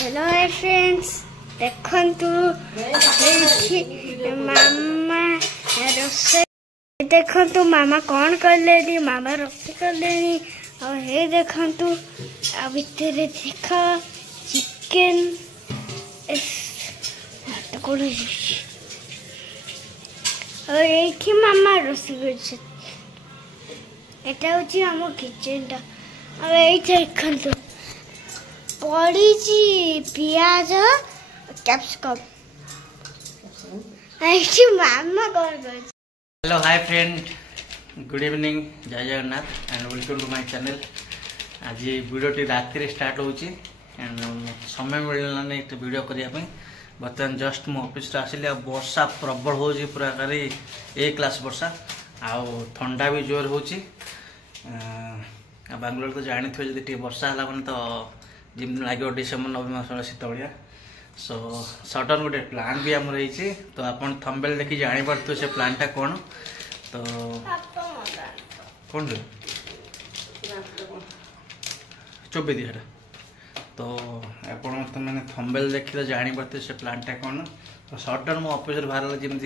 Hello friends देखंतु मामा रोषे देखंतु मामा कौन करले मामा रोषे करले और हे देखंतु आ भितर देख चिकन हाथ कोड़ और ये मामा रोषे कर एटा होची हम किचन टा और ये देखंतु पड़ी पियाज कैप्सिकम मामा कौन कर। Hello hi friend, good evening, जय Jagannath and welcome to my channel. आज वीडियो रात स्टार्ट होची एंड समय मिलना नहीं तो वीडियो करने बर्तमान जस्ट मो ऑफिस आसिली। वर्षा प्रबल हो पूरा करी ए क्लास वर्षा आउ ठंडा भी जोर हो। बांग्लोर तो जानी थे जब वर्षा है मैंने तो जमी लगे डिसेम्बर नवेम्बर शीत भाया। सो सडन गोटे प्लान भी आम रही तो आप थंबनेल देखी जापर से प्लानटा कौन तो कौन चोबे दिया तो आप मैंने थंबनेल देखी तो जापर से प्लानटा कौन। तो सडन मो ऑफिस बाहर जमी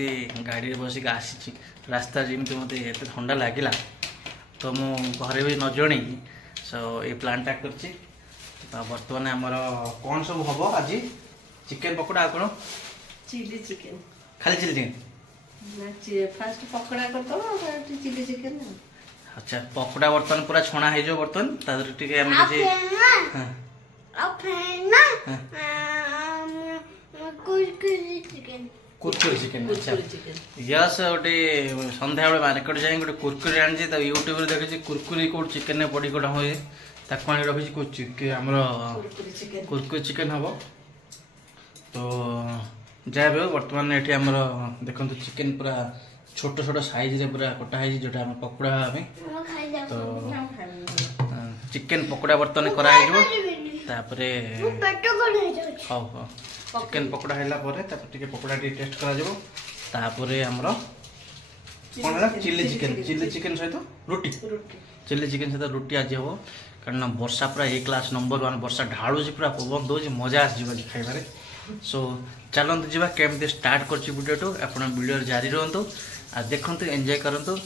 गाड़ी बसिक आसी रास्ता जमी मत एत ठंडा लगे तो मु घरे भी न जन सो ये प्लानटा कर। तो बर्तमान आमर कौन सब हम आज चिकेन पकोड़ा कौन चिली चिकेन खाली चिली चिकेन फास्ट पकोड़ा कर चिली चिकेन। अच्छा पकोड़ा बर्तमान पूरा छणा हो बर्तमान तादर टिके हम कुरकुरी चिकेन। अच्छा यस गोटे संध्या बेले मार्केट जाए गोटे कुरकुरी आनी तो यूट्यूब देखी कुरकुरी कौट चिकेन पड़ी कौन हुए ताक रखी आमर कुरकुरी चिकेन हम। तो जहाँ भी बर्तमान ये आमर देखो चिकेन पूरा छोट छोट साइज रे पूरा कटा है जोटा आम पकोड़ा तो चिकेन पकोड़ा बर्तमान कराइब हाँ चिकेन पकोड़ा है पकोड़ा टेस्ट कर आमर कौन चिली चिकेन सहित रुटी चिली चिकेन सहित रुटी आज हम कारण वर्षा पूरा ए क्लास नंबर 1 वर्षा ढालू पूरा पवन दौर मजा आसजी खाइबार। सो चलते जावा केमती स्टार्ट कर वीडियो आप वीडियो जारी रुहतु आ देखु एंजॉय करूँ।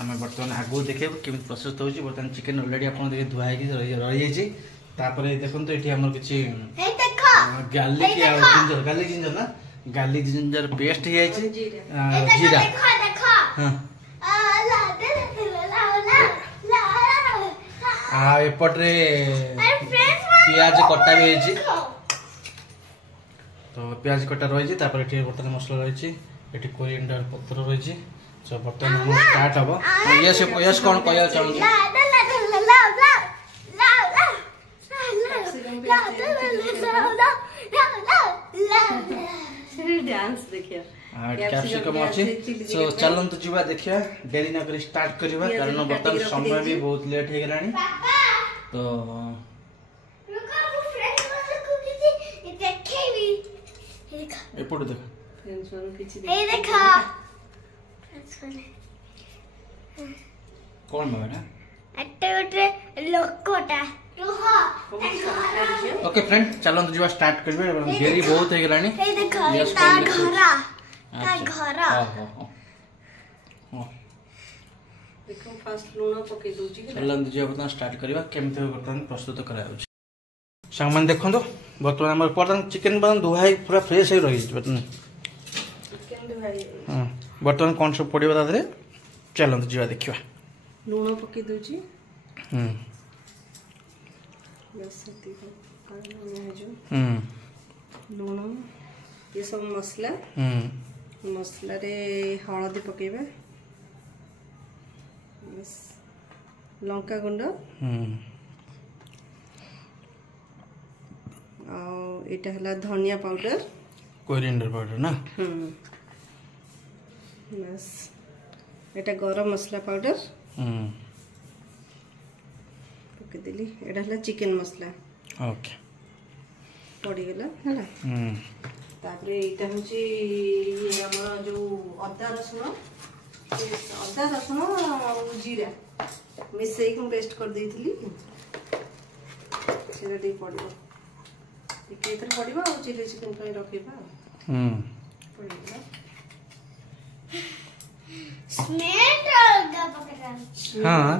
आम बर्तमान आगू देखे केमी प्रोसेस हो बर्तमान चिकेन अलरेडी आप धुआई रही जापर देखो ये आम कि गार्लिक गार्लिक जिंजर ना गार्लिक जिंजर पेस्ट हो जीरा एपटे पियाज कटा भी है तो पियाज कटा रही बर्तमान मसला रही ये कोरिएंडर पत्र रही। सो बर्तमान स्टार्ट हम यस यस कौन कह चाहूँ कैप्सिकम अच्छी। सो चलते जीवा देखिए डेरी न कर स्टार्ट करवा कारण बर्तमान समय भी बहुत लेट हो गलानी। तो एपटू देख कौन बाबा ओके फ्रेंड चलते जीवा स्टार्ट करबे डेरी बहुत हो गलानी। चलते स्टार्ट करवा केमती बर्तमान प्रस्तुत करा सांग देखो बर्तमान बर्तमान चिकेन बर्तमान धुआई पूरा फ्रेश हो रही बर्तमान कौन सब पड़े तादे चलते जीवा देखा लुण पकई दूची लुण ये सब मसला मसला रे हलदी पकेबा लंका गुंड एटा हला धनिया पाउडर कोरिएंडर पाउडर ना बस एटा गरम मसला पाउडर पके देली एटा हला चिकेन मसला ओके पड़ी गला हला तापरे एटा होची हमर जो अदा रसुन और जीरा मिसेई को पेस्ट कर देइथली सेटा टी पड़ो ଟିକେ ଏଥିରେ ପଡ଼ିବ ଆଉ ଚିଲି ଚିକେନ ପାଇଁ ରଖିବା ପଡ଼ିଗଲା ସ୍ମେଲ ଅଲଗା ପ୍ରକାର हाँ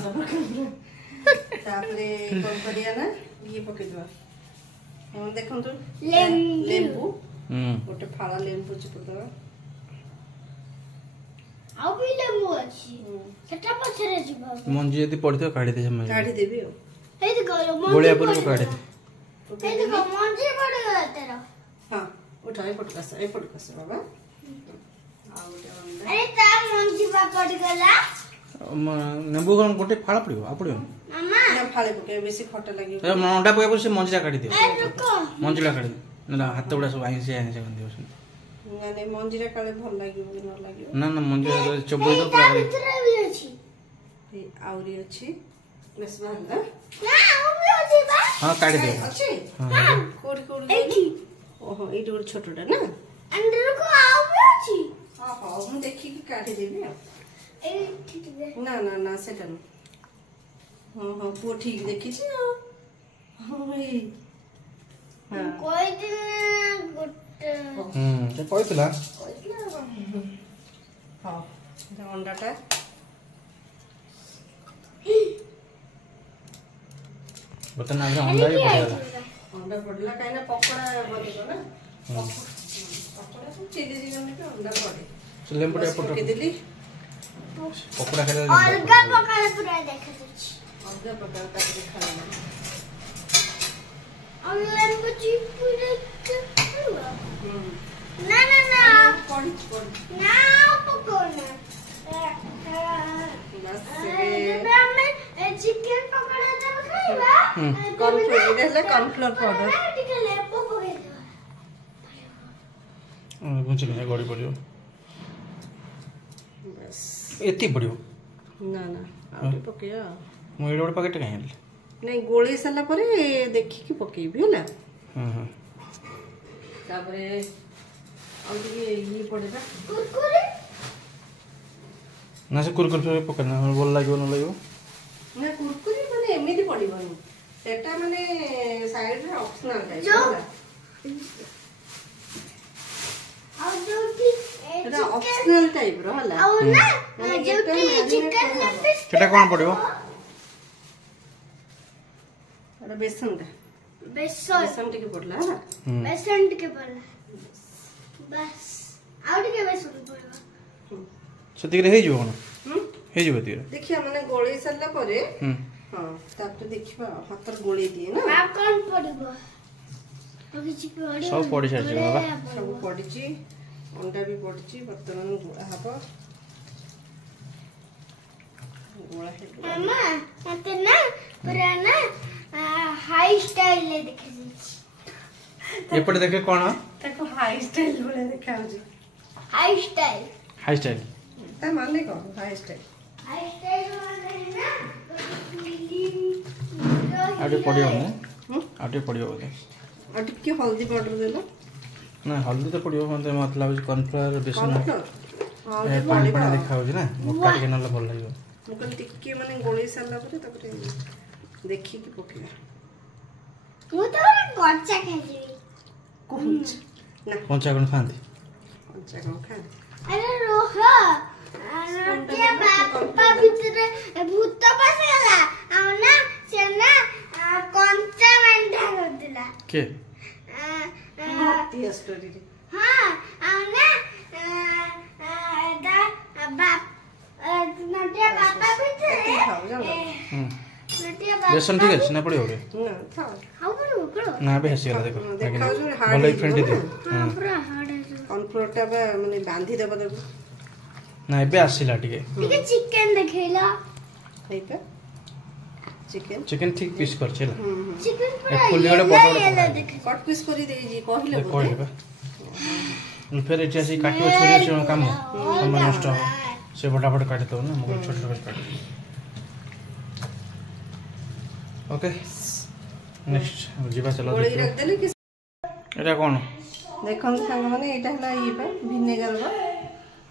ତାପରେ କଣ କରିବା ନା ଇଏ ପକେଇଦବା ହଁ ଦେଖନ୍ତୁ ଲେମ୍ବୁ ଗୋଟେ ଫାଳ ଲେମ୍ବୁ ଚିପୁଡ଼ିଦବା ଆଉ ବି ଲେମ୍ବୁ ଅଛି ସେଟା ପଛରେ ଯିବ मंजी यदि पड़िथो काढी दे मंजी କାଢ଼ିଦେବି ଆଉ ଏଇ ଦେଖ गोलिया पर काढी दे ଏଇ ଦେଖ ମଞ୍ଜି ପଡିଗଲା ତାର ହଁ ଉଠ ଏପଟକୁ ଆସ ବାବା ଆଉ ଗୋଟେ ଅଣ୍ଡା ଆରେ ତା ମଞ୍ଜି ବା ପଡିଗଲା नेबू कौन गोटे फाळ पड़ियो आ पड़ियो ମାମା ନା ଫାଳେ ପକେଇବା ବେଶୀ ଖଟା ଲାଗିବ ए अंडा पके पर से मंजीला काढी दे ଏ ରୁକ मंजीला काढी दे ना हाथ गुडा सब आइसे गंदी होसन ମାନେ ମଞ୍ଜିଟା କାଳେ ଭଲ ଲାଗିବ କି ନ ଲାଗିବ ना ना मंजी चोबई दो ତା ଭିତରେ ବି ଅଛି ଆହୁରି ଅଛି ବେଶ ବାହାରିଲା ନା ଆଉ ବି ଅଛି ବା हां काढी दे ଅଛି हां କୋଉଠି କୋଉଠି ଏଇଠି ଓହୋ ଏଇଠି ଗୋଟେ ଛୋଟଟା ନା ଆଣ୍ଡ ରୁକ ଆଉ ବି ଅଛି ହଁ ହଉ ମୁଁ ଦେଖିକି କାଢିଦେବି ଆଉ ଏଇଠି ଟିକେ ନା ନା ନା ସେଟା ନୁହଁ ହଁ ହଁ ପୁଅ ଠିକ ଦେଖିଛି ଆଉ ହଁ ଏଇ ହଁ କହିଦିନ ଗୋଟେ से कहतला ହଁ ଅଣ୍ଡାଟା बता ना अंडा ही पड़ेगा ଅଣ୍ଡା ପଡ଼ିଲା କାହିଁକି ନା ପକୋଡ଼ା ବନିବ ନା ପକୋଡ଼ା ସବୁ ଚିଲି ଚିକେନରେ ଅଣ୍ଡା ପଡ଼େ से लेम्बू टा पड़ ପକେଇଦେଲି पकोड़ा खाइले ଅଲଗା ପ୍ରକାର ପୁରା ଦେଖାଯାଉଛି ଅଲଗା ପ୍ରକାର ତାକୁ ଖାଇଲା ଆଉ ଲେମ୍ବୁ ଚିପୁଡି ନା ନା ନା ପଡ଼ିଛି ନା ପକୋନା ଏବେ ଆମେ ଚିକେନ ପକୋଡା ଦେବ ଖାଇବା କର୍ନଫ୍ଲୋର ଏଇଟା ହେଲା କର୍ନଫ୍ଲୋର ପାଉଡର ଟିକେ ଲେମ୍ବୁ ପକେଇଦେବା गुंचे के गड़ी पड़ियो ବାସ୍ एती पड़ियो ନା ନା ଆଉ ଟିକେ ପକେଇବା मु एडो पैकेट काहे आनली ନାଇଁ ଗୋଳେଇ ସାରିଲା ପରେ ଦେଖିକି ପକେଇବି ହେଲା हां हां ତାପରେ ଆଉ ଟିକେ ଇଏ ପଡ଼ିବା କୁରକୁରେ ना से कुरकुर पकड़ना बोल लागो न लागो ନା କୁରକୁରି ମାନେ ଏମିତି ପଡ଼ିବନି ସେଟା ମାନେ ସାଇଡରେ ଅପସନାଲ ଟାଇପ ଯୋଉ- ହେଲା ଆଉ ଯୋଉଠି ସେଟା ଅପସନାଲ ଟାଇପର ହେଲା ଆଉ ନା ମାନେ ଯୋଉଠି ଯେତେ ଚିକେନ marinate ଲେମ୍ବୁ ସେଟା କଣ ପଡିବ? ଏଟା ବେସନଟା ବେସନ ବେସନ ଟିକେ ପଡ଼ିଲା ହେଲା ବେସନ ଟିକେ ପଡିଲା ବାସ୍ ଆଉ ଟିକେ ବେସନ ପଡିବ ସେତିକିରେ ହେଇଯିବ କଣ ହୁଁ ହେଇଯିବ ଏତିକିରେ ଦେଖିବା ମାନେ ଗୋଳେଇ ସାରିଲା ପରେ ହୁଁ ହଁ ତାପରେ ଦେଖିବା ହାତରେ ଗୋଳେଇ ଦିଏ ନା ଆଉ କଣ ପଡିବ ଆଉ କିଛି ପଡିବ ସବୁ ପଡି ସାରିଛି ବାବା। ସବୁ ପଡ଼ିଛି ଅଣ୍ଡା ବି ପଡ଼ିଛି ବର୍ତ୍ତମାନ ଗୋଳା ହବ ଗୋଳା ହେଇଗଲା ମାମା ମତେ ନା ପୁରା ନା ହାଇ ଷ୍ଟାଇଲରେ ଦେଖାଯାଉଛି ଏପଟେ ଦେଖେ କଣ ତାକୁ ହାଇ ଷ୍ଟାଇଲ ଭଳିଆ ଦେଖାଯାଉଛି ହାଇ ଷ୍ଟାଇଲ ହାଇ ଷ୍ଟାଇଲ ତା ମାନେ କଣ ହାଇ ଷ୍ଟାଇଲ ହାଇ ଷ୍ଟାଇଲ ମାନେ ନା ଆଉ ଟିକେ ପଡିବ ନା ହୁଁ ଆଉ ଟିକେ ପଡିବ ବୋଧେ ଆଉ ଟିକେ ହଳଦୀ ପାଉଡର ଦେଲ ନା ହଳଦୀ ତ ପଡିବ ମତେ ଲାଗୁଛି କର୍ନଫ୍ଲାୱାର ବେସନ କର୍ନଫ୍ଲୋର ହଁ ଏ ଟିକେ ପାଣି ପଡ଼ିବ ପାଣି ଆଉ। ଦେଖା ହଉଛି ନା ମୋଟା ଟିକେ ନହେଲେ ଭଲ ଲାଗିବ ମୁଁ କହିଲି ଟିକେ ମାନେ ଗୋଳେଇ ସାରିଲା ପରେ ତାପରେ ଦେଖିକି ପକେଇବା ମୁଁ ତ କଞ୍ଚା ଖାଇଯିବି କହୁଛି ନା କଞ୍ଚା କଣ ଖାଆନ୍ତି କଞ୍ଚା କଣ ଖା ଆରେ ରୋହ ନଟିଆ ବାପା ଭିତରେ ଭୂତ ପଶିଗଲା ଆଉ ନା ସେ ନା କଞ୍ଚା ମେଣ୍ଢା କରିଥିଲା କିଏ ଭକ୍ତିଆ ଷ୍ଟୋରିରେ ହଁ ଆଉ ନା ନଟିଆ ବାପା ଭିତରେ ଖାଉ ଜାଣିଲ ହୁଁ ନଟିଆ ବେସନ ଠିକ ଅଛି ନା ପଡିବ ବୋଧେ ନା ଥାଉ ଆଉ ପଡ଼ିବ ପଡ଼ିବ ନା ଏବେ ହେସିଗଲା ଦେଖ ଦେଖାଯାଉଛି ଭଲ hard ହେଇକି ଫେଣ୍ଟି ଦିଅ ହଁ ପୁରା ହାର୍ଡ ହେଇଯିବ କର୍ନଫ୍ଲୋରଟା ବା ମାନେ ବାନ୍ଧି ଦେବ ତାକୁ ନା ଏବେ ଆସିଲା ଟିକେ ଟିକେ ଚିକେନ ଦେଖେଇଲ ହେଇପା ଚିକେନ ଚିକେନ ଠିକ ପିସ୍ କରିଛି ହେଲା ଚିକେନ ଏ ପୁରା ଫୁଲି yellow ଗୋଟେ ବଡ ବଡ yellow ପକାଏ। ଦେଖେ କଟ୍ ପିସ୍ କରି ଦେଇଛି କହିଲେ ବୋଧେ କହିଲେ ବା ଫେର ଏଠି ଆସିକି କାଟିବ ଛୁରୀ ଅଛି କାମ ସମୟ ନଷ୍ଟ ହବ ସେ ଫଟାଫଟ କାଟିଦେବ ନା ମୁଁ ଛୋଟ ଛୋଟ କାଟି ଓକେ ନେକ୍ସଟ ଯିବା ଚାଲ ଗୋଳେଇ ଦେଖିବା ରଖିଦେଲେ କି ଏଇଟା କଣ ଦେଖନ୍ତୁ ସାଙ୍ଗମାନେ ଏଇଟା ହେଲା ଇଏ ପା ଭିନେଗାର ବା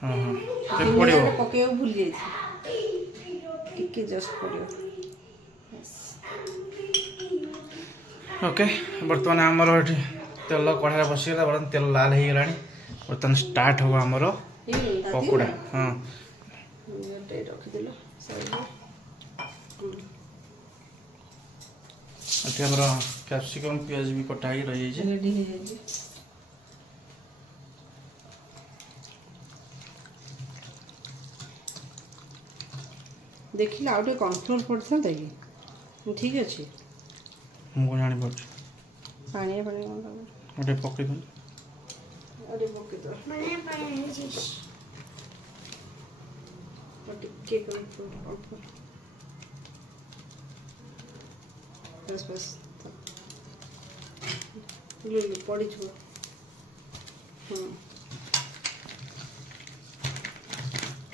ହଁ ହଁ ସେ ପଡ଼ିବ ଭିନେଗାର ପକେଇବାକୁ ଭୁଲି ଯାଇଛି ଟିକେ ଜଷ୍ଟ ପଡ଼ିବ ଓକେ ବର୍ତ୍ତମାନ ଆମର ଏଠି तेल कढ़ाई बसीगला बर्तन तेल लाल हो गला बर्तन स्टार्ट हम आमर पकोड़ा हाँ रखिदेल ये आमर कैप्सिकम पियाज भी कटा ही रही है रेडी हो जाए देखिले आउटे कॉर्नफ्लोर पड़ता कि ठीक अच्छे मुझे जानी पड़ पानी पानी गोटे पकड़ दूँ अरे पके दो मैंने पानी जी टिके कॉर्नफ्लोर बस बस ले ले पड़ी छो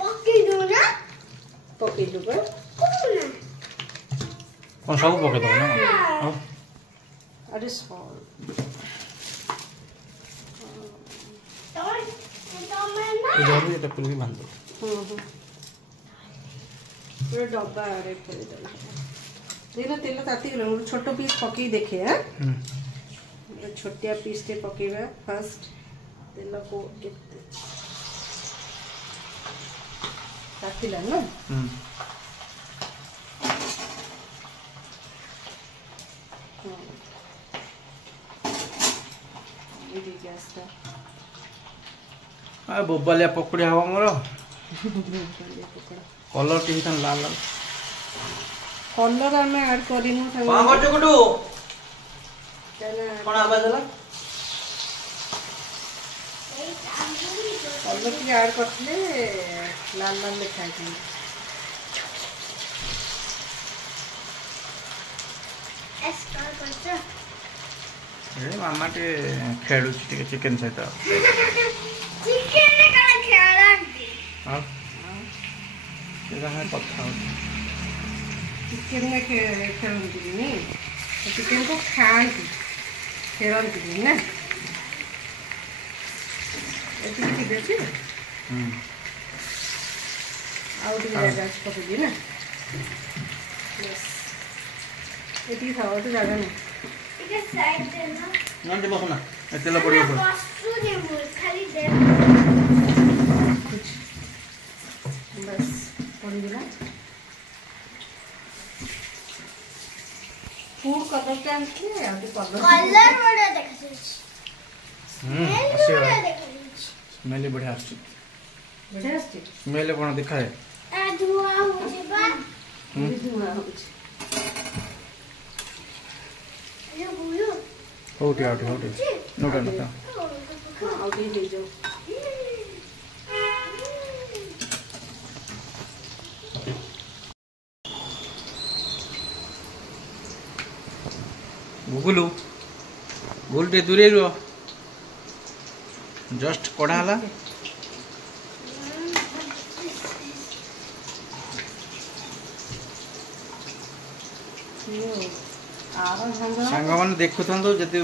पक्की दो ना पके दो पर कौन कौन सब पकड़ दो ना अरे सॉरी तो मैं ना इधर ये टप्पल भी बांध दो पूरा डब्बा अरे कर दो देखो तेल ताती गला छोट पीस पकई देखे हां छोटिया पीस टे पकेबा फर्स्ट तेल को केते तातिला ना ये गैस का आ बोबालिया पकड़ी हवा मोर कलर टी लाल लाल कलर आम ऐड करिनु कौन करछ गुडू कलर कौन आवाज होला की ऐड करले लाल लाल लिखा है एस्कार करछा ए मामा टे खेलु टी चिकन सहित चिकन ने काला खेलांती हां ये कहां कथा चिकन में खेलती नहीं चिकन को खाती खेलती ना ये ठीक है आउट जाएगा पकड़ी ना बस ये था और तो जगह नहीं इधर साइड देना नंदे बसना तेल पड़ियो पर बसु दे मोर खाली दे कुछ बस पड़ी गला फूड कलर के आंके आते कलर बड़ा देखाछ स्मेल अच्छी बड़ा है देखाछ स्मेल बढ़िया आछी बढ़िया आछे स्मेल कोन दिखाए आ धुआ हो जेबा ये धुआं हो ये बुयो होटी नोटा नोटा आउट ही ले जाओ गुगुलू गुल टे दूरे रो जस्ट कड़ा हला सांग मैंने देखु जदि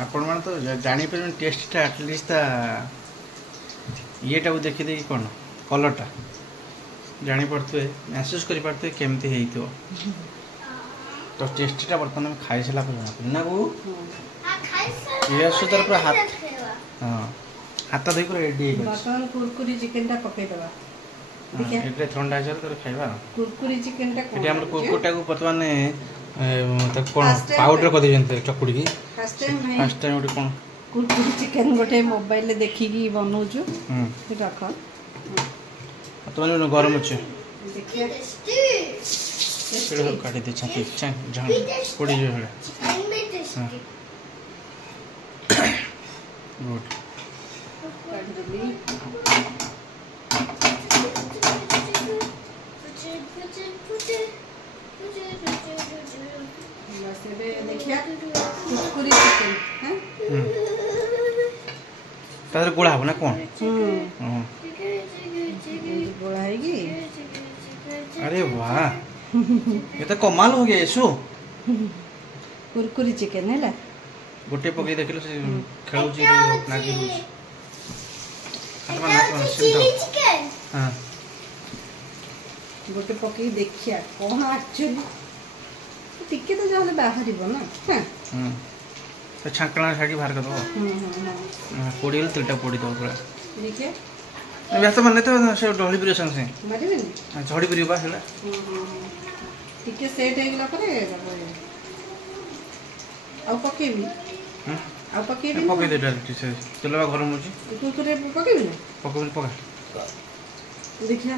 आपण मैंने तो जानी पर टेस्टा एटलिस्ट ये देखीदे कौन कलरटा जानी पड़े महसूस कर पारे केमती है तो टेस्टा बर्तमान खाई सारा पर ना बो ये सुधर पूरा हाथ हाँ हाथ धोई कर रेडी बर्तमान कुरकुरी चिकन टा पकई दबा ठीक है एटे ठंडा हिसाब से खाइबा कुरकुरी चिकन टा एटे हमर कुरकुटा को बर्तमान तक कोन पाउडर कर देजन चकुड़ी की फर्स्ट टाइम गोटे कोन कुरकुरी चिकन गोटे मोबाइल ले देखि की बनौछु हम रख तो गरम अच्छे देखिए पेड़ काटी दे छाती झाँ पड़ी जो है चिकन में टेस्टी गुड काट देली बस ये देखिए कुरकुरी चिकन हैं तार गोड़ा हो ना कौन गोला हैगी अरे वाह ये तो कमाल हो गया यसो कुरकुरी चिकन है ला गोटे पकई देखिलो से खेलुची नागी होची चिली चिकन हां गोटे पकई देखिया कोन एक्चुअली टिके तो जाले बाहरिबो ना हां तो छांकणा छाड़ी बाहर कर दो पोड़ी गले तेलटा पोड़ी दो पूरा देखिए व्यस्त बने तो से ढोली पड़े संग संग मारिबेनी झड़ी पड़े बा हेला टिके सेट हे गेला परे आ पकेबी आ पकेबी पके दे डायरेक्ट से तेल बा गरम होची कुरकुरे पकेबी ना पका देखिए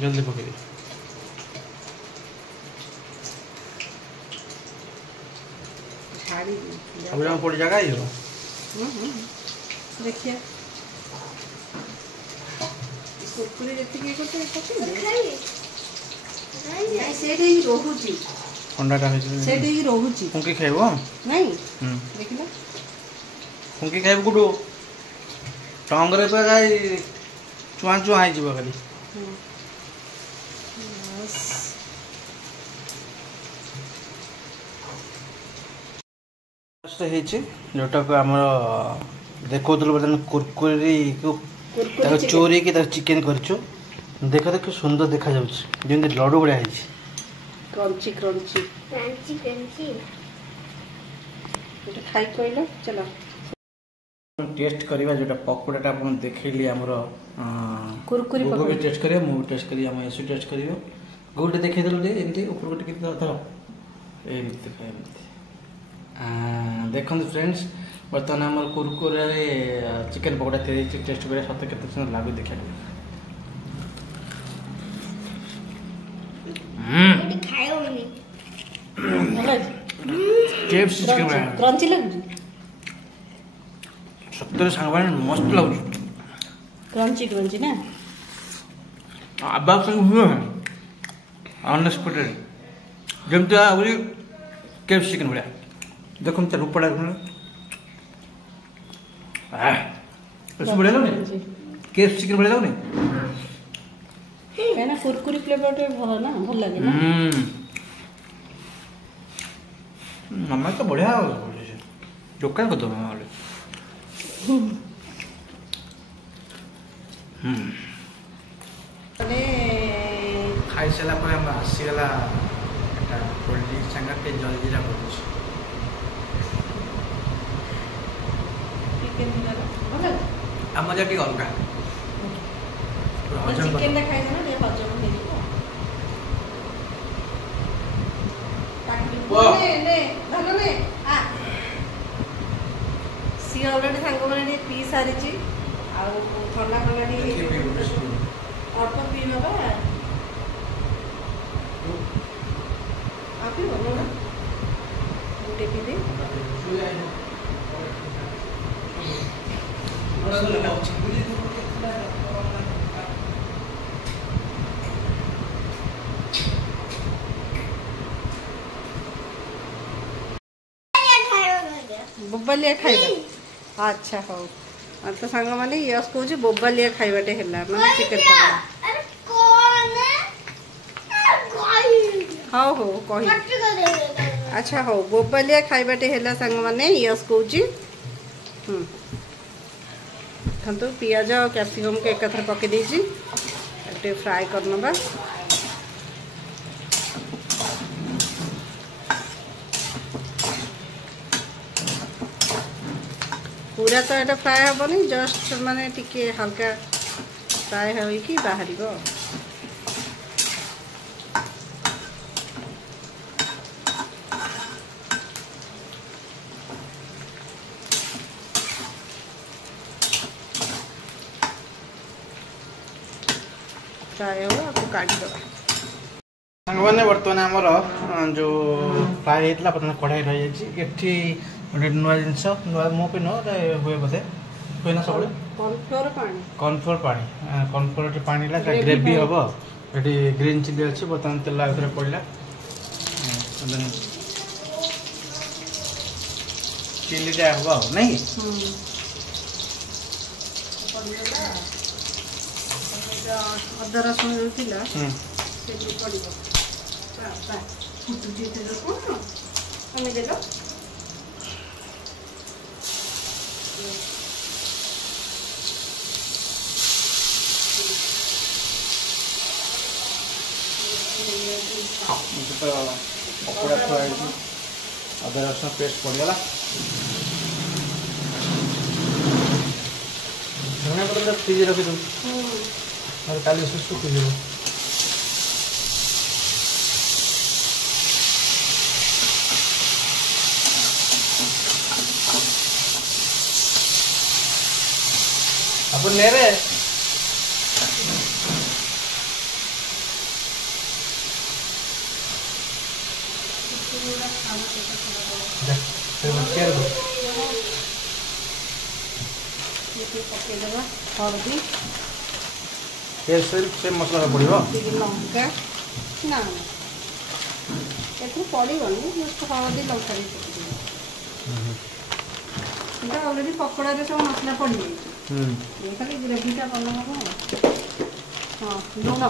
जल्दी पके दे झाड़ी अब जब पड़ जाएगा ये देखिए कुरकुरे जति के करते पकेबी नहीं सेट ही रहूची ठंडा का सेट ही रहूची फुंकी खाइबो नहीं देखिला फुंकी खाइबो गुडू टंगरे पे गाय चुआ चुआ आई जीव खाली जोटा को आम देखो बर्तमान कुरकुरी को चोरी की चिकेन कर देख देख सुंदर देखा जमी लड्डू भाया क्रंची क्रंची क्रंची क्रंची खाई कहलो चलो टेस्ट करवा जोटा पकोड़ाटा आप देखली आमर कुरकुरी पकोड़ा टेस्ट करिया मु टेस्ट करिया हम एसु टेस्ट करियो गोटे देखै देलु जे एंती ऊपर गोटे कितना धर एमती देखो फ्रेंड्स बर्तमान आम कुरकुरे चिकेन पकोड़ा टेस्ट करिया सत्य केते सुंदर लागु देखा खायो नहीं केएफसी चिकेन क्रंची लागु सत्तर सांगबान मस्त लागु क्रंची क्रंची ना आबाक संग हुए अनएक्सपेक्टेड जमते आउरी केएफसी चिकेन बढिया देखो त रूपडा ऐसे बढ़िया लगे केएफसी चिकेन बढ़िया लगे है ना कुरकुरी फ्लेवर तो भलो ना भल लगे ना मामा तो बढ़िया दुकान को तो मामा वाले खाई सारा पर हम आसीगला एटा कोल्ड ड्रिंक संगा के जलजीरा करूछ चिकेन दिला भलो आ मजा टी अलगा चिकेन ले खाइ ना ये हजम हो जिवो ताकि ले धलो ले आ सी ऑलरेडी सांग माने पी सारी छी आ ठंडा ठंडा डी अल्प पीवा बा आप ही बोलो ना गुटे पी दे बोबालिया खाइबा अच्छा हो तो सांग माने यस कहूँ बोबालिया खाइबाटे हैला माने चिकेन पकोड़ा अरे कौन हाँ हो कही अच्छा हो बोबालिया खाइबाटे हैला सांग माने यस कहूँ तो पियाज और कैप्सिकम के एक पके देछि एटे फ्राई करनबा पूरा तो ये फ्राए हेनी जस्ट माने टिके हल्का फ्राए होइकी बाहर फ्राए हो आपको काटिदेवा मैंने बर्तमान आमर जो फ्राए होता बर्तमान कढ़ाई रही जाए गोटे नुआ जिनस नुआ मो पे नुआ हुए बोधे हुए ना सब कॉर्नफ्लोर पानी ग्रेवी हम ये ग्रीन चिली अच्छी बर्तमान तेल आगे पड़ा चिलीटा हम नहीं अदा रसुण जो थी देख पकोड़ा थोड़ा अदा रसुण पेस्ट पड़गला धनिया पत्र फ्रिज रखी दो और काली से सुखी जीव अपन ले रहे हल्दी से मसला पड़ो लंका ना पड़ोनी जस्ट हल्दी लंका भी पकड़ अलरेडी पकड़ा सब मसला पड़ जाए खाली ग्रेवीटा भल हम हाँ लुण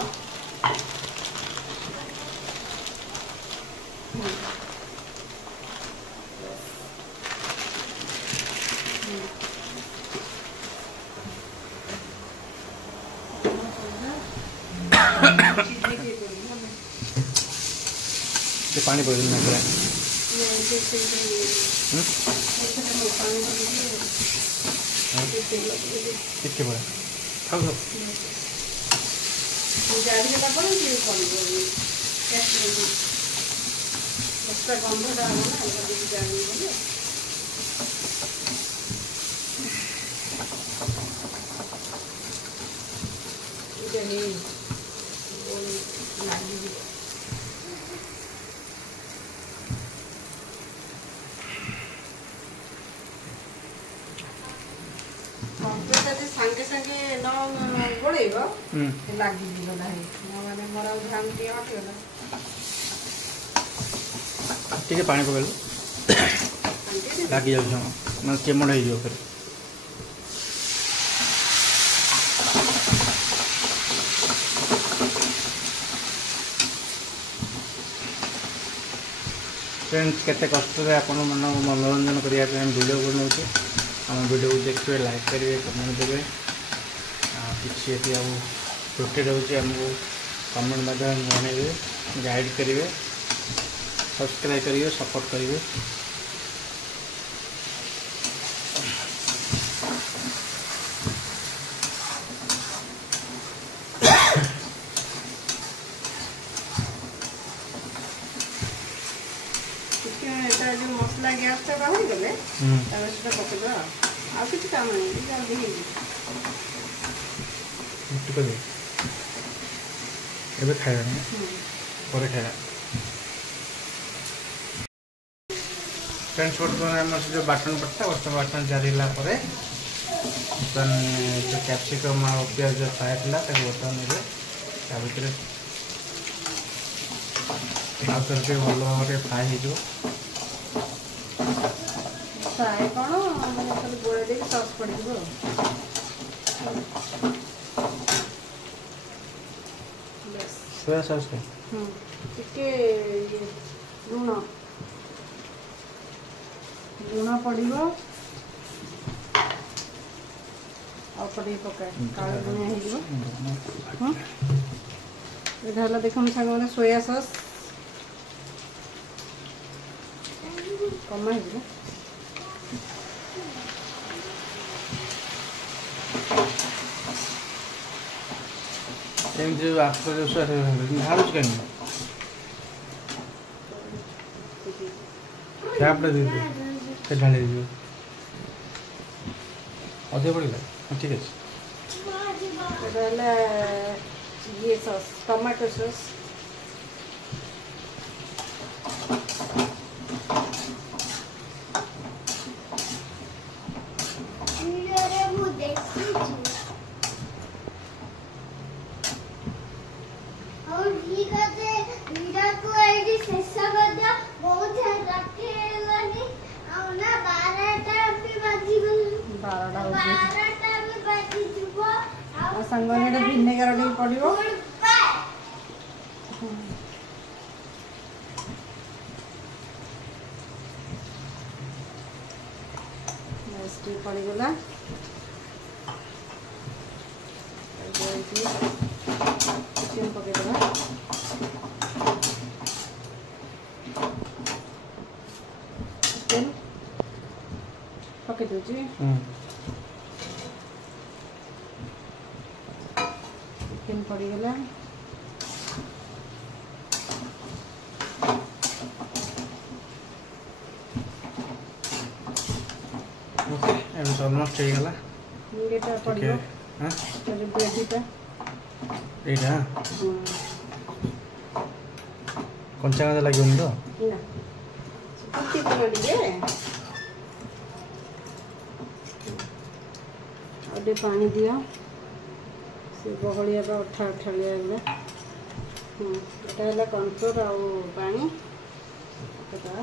पानी पड़ गया कितने पड़ा खाओ सब सांगे सांगे न गोड़ेब लगे मैंने मोर घाम टे हटगला ठीक पानी पकड़ लगी जाऊँ चेमड़ हो फिर फ्रेंड्स केते कष्ट आपण मन मनोरंजन करने वीडियो बनाऊे आम वीडियो को देखिए लाइक करेंगे कमेंट देवे किसी त्रुटि रोचे आमको कमेंट माध्यम जनइबे गाइड करेंगे सब्सक्राइब करेंगे सपोर्ट करेंगे जो मसला गैस टा बाहर गले पकड़ आ कि काम नहीं जल्दी हो खाया पर खाया फ्रेंड्स बर्तमान आम जो बाटन पड़ता बर्तमान बाटन जारिला बर्तमान जो कैप्सिकम और प्याज फ्राए था बर्तमान भितर आउे भल भाव फ्राए हो फ्राए कौन मैंने गोड़े दे सस पड़ सोया सॉस टिके लुण लुण पड़ो अल्प पकाए काले लुणिया हो देखो सांग मैंने सोया सॉस कम हो झाड़ू कहीं ढाई दीजिए अधे पड़ा ठीक है ये सॉस टमाटो सॉस संगे भिनेगार टे पड़ो पड़गला चिकेन पकईदे चिकेन पके दोची चिकेन पड़ी गला ओके एबे ऑलमोस्ट हो गला एटा पड़ियो हां चलो ग्रेवीटा एटा कंचा कंचा लागोनी तो ना पत्ती बना दिए अभी पानी दिया से बहलिया बा अठा अठालिया गला एटा हला कॉर्नफ्लोर आ पानी एटा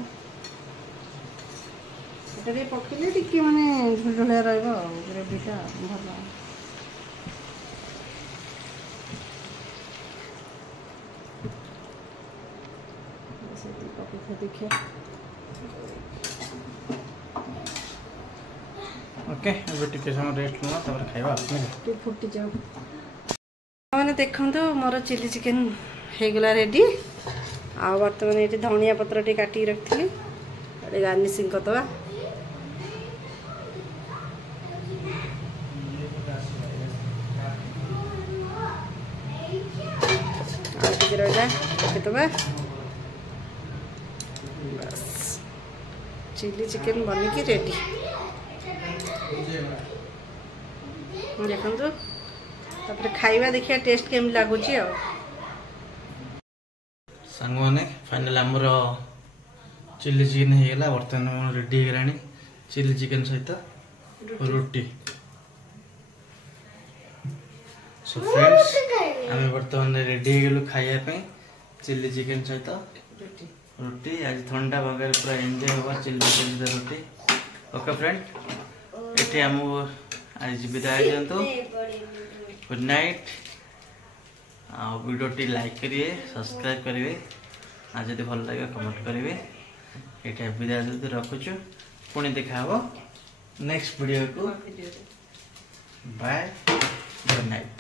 एटा पकेले टिके माने झुलझुलिया रहबो ग्रेवीटा भल देखिए ओके एबे टिके समय रेस्ट लेना तब खाइबा आपने फुटी जाओ मैंने देखो तो मोर चिली चिकेन हो गला रेडी आ बर्तमान ये धनिया पत्र टी काटी रखी गार्निशिंग करदे रखिदे बस चिली चिकेन बनिकी रेडी देखो तापर खाइबा देखिया टेस्ट केम लागुची आ संग माने फाइनल हमरो चिली चिकेन हे गेला बर्तमान रेडी हे गलानी चिली चिकेन सहित रोटी सो फ्रेंड्स हमें बर्तमान रेडी हे गेलु खाइया पे चिली चिकेन सहित रोटी आज ठंडा बगर पूरा एंजॉय होगा चिली चिकेन रोटी ओके फ्रेंड एठी हम आज विदाई दियंतु गुड नाइट आ वीडियो टी लाइक करिए सब्सक्राइब करिए आ जदि भल लगे कमेंट करिए एठी विदाई जदि रखुछु पुणी देखा हो नेक्स्ट वीडियो को बाय गुड नाइट।